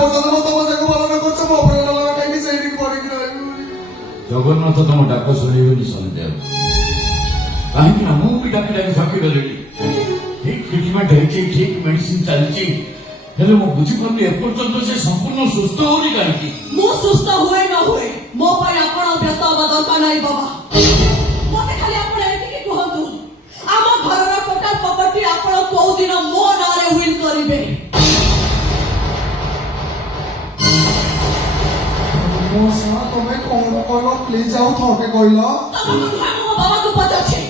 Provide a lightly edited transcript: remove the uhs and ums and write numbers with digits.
पर्यटन मो तम जाको पालन करछ मो पर लगा काई सेटिंग बॉडी की जगन्नाथ तुम डाक शुणेनि सन्देह कहीं मु भी डाकी डाकी थकी गली ठीक ट्रिटमेंट है ठीक मेडिसिन चलती हेले मु बुझी पानी एपर्यंत से संपूर्ण सुस्थ होनी कहीं मु सुस्थ हुए न हुए मो पर आपण व्यस्त हवा दरकार नहीं बाबा मते खाली आपण एतिकी कहंतु आम घरर टोटल प्रॉपर्टी आपण को दिन मो नारे विल करिवे मो सा तमे कोन कहलो प्लीज आउ थोटे कहलो तब मो बाबा को पचाछे